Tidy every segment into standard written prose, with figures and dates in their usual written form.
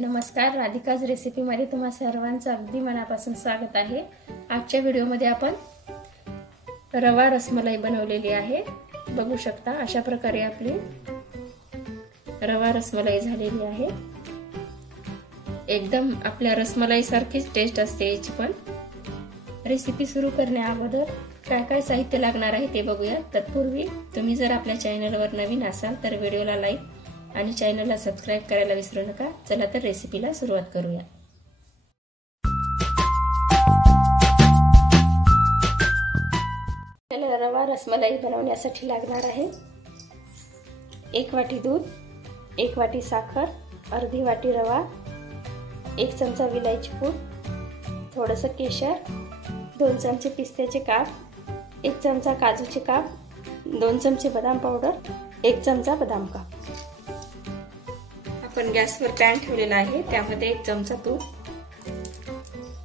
नमस्कार, राधिकाज रेसिपीमध्ये तुम्हा सर्वांचं अगदी मनापासून स्वागत आहे। आजच्या व्हिडिओमध्ये आपण रवा रसमलाई बनवलेली आहे। बघू शकता अशा प्रकारे आपली रवा रसमलाई झालेली आहे। एकदम आपल्या रसमलाई सारखीच टेस्ट असते याची पण। रेसिपी सुरू करण्या अगोदर काय काय साहित्य लागणार आहे ते बघूया। तत्पूर्वी तुम्ही जर आपल्या चॅनलवर नवीन असाल तर व्हिडिओला लाईक आणि चॅनलला सबस्क्राइब करायला विसरू नका। चला तर रेसिपीला सुरुवात करूया। आपल्याला रवा रसमलाई बनवण्यासाठी लागणार आहे 1 वाटी दूध, 1 वाटी साखर, अर्धी वाटी रवा, 1 चमचा विलायची पूड, थोडंसं केशर, 2 चमचे पिस्त्याचे काप, 1 चमचा काजूचे काप, 2 चमचे बदाम पावडर, 1 चमचा बदाम काप। आपण गॅसवर पॅन ठेवलेला आहे, त्यामध्ये 1 चमचा तूप,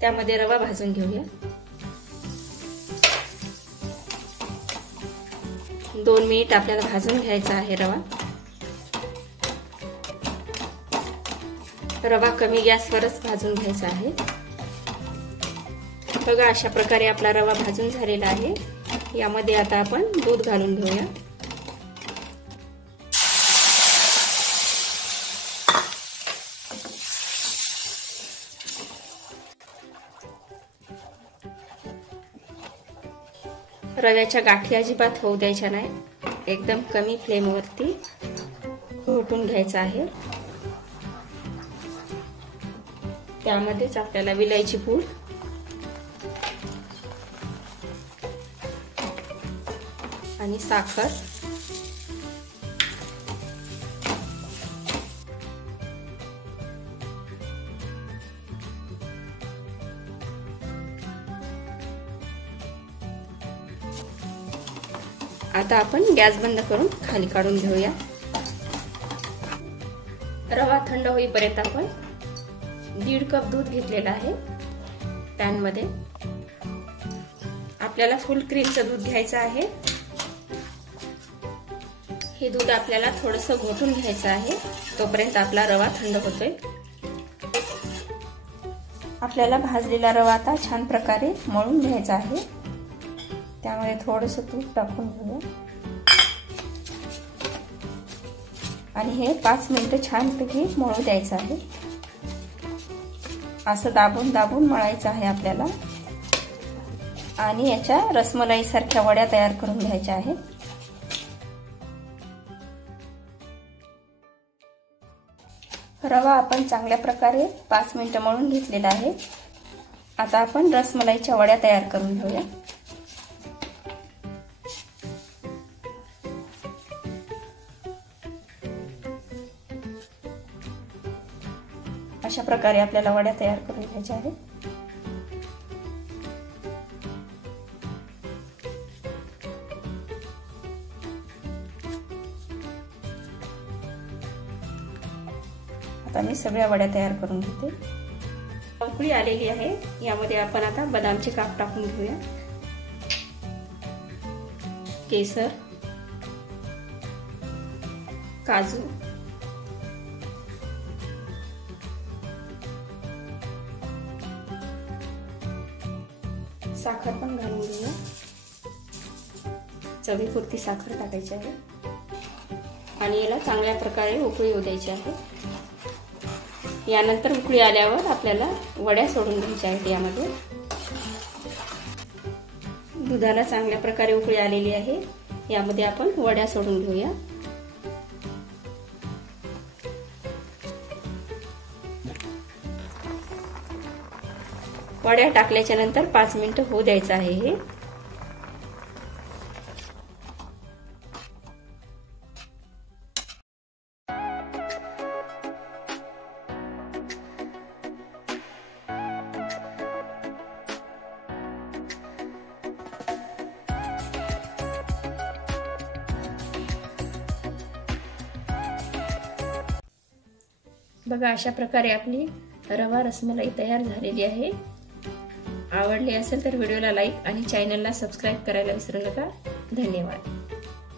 त्यामध्ये रवा भाजून घेऊया। 2 मिनिट आपल्याला भाजून घ्यायचा आहे रवा। रवा कमी गॅसवरच भाजून घ्यायचा आहे। बघा अशा प्रकारे आपला रवा भाजून झालेला आहे। यामध्ये आता आपण दूध घालून घेऊया। रव्याच्या गाठी अजिबात होऊ द्यायच्या नाही, एकदम कमी फ्लेम वरती घोटून घ्यायचा आहे। त्यामध्येच आपल्याला विलायची पूड आणि साखर, आता आपण गॅस बंद करून खाली काढून घेऊया। रवा थंड होईपर्यंत आपण 1.5 कप दूध घेतलेला आहे पॅन मध्ये। आपल्याला फुल क्रीमचं दूध घ्यायचं आहे। हे दूध आपल्याला थोडंसं घोटून घ्यायचं आहे, तोपर्यंत आपला रवा थंड होतोय। आपल्याला भाजलेला रवा आता छान प्रकारे मळून घ्यायचा आहे। त्यामध्ये थोडंसं तूप टाकून घेऊया आणि हे 5 मिनिटं छानपैकी मळू द्यायचं आहे। असं दाबून दाबून मळायचं आहे आपल्याला आणि याच्या रसमलाई सारख्या वड्या तयार करून घ्यायच्या आहेत। रवा आपण चांगल्या प्रकारे 5 मिनिटं मळून घेतलेला आहे। आता आपण रसमलाईच्या वड्या तयार करून घेऊया। अशा प्रकारे आपल्याला वड्या तयार करून घ्यायच्या आहेत। आता मी सगळ्या वड्या तयार करून घेते। उकळी आलेली आहे, यामध्ये आपण आता बदामचे काप टाकून घेऊया। केसर, काजू, साखर पण घालून घेऊया। चवीपुरती साखर टाकायची आहे आणि याला चांगल्या प्रकारे उकळी येऊ द्यायची आहे। यानंतर उकळी आल्यावर आपल्याला वड्या सोडून घ्यायच्या आहेत। यामध्ये दुधाला चांगल्या प्रकारे उकळी आलेली आहे, यामध्ये आपण वड्या सोडून घेऊया। वड्या टाकल्याच्या नंतर 5 मिनिटं होऊ द्यायचं आहे हे। बघा अशा प्रकारे आपली रवा रसमलाई तयार झालेली आहे। आवडली असेल तर व्हिडिओला लाईक आणि चॅनलला सबस्क्राइब करायला विसरू नका। धन्यवाद।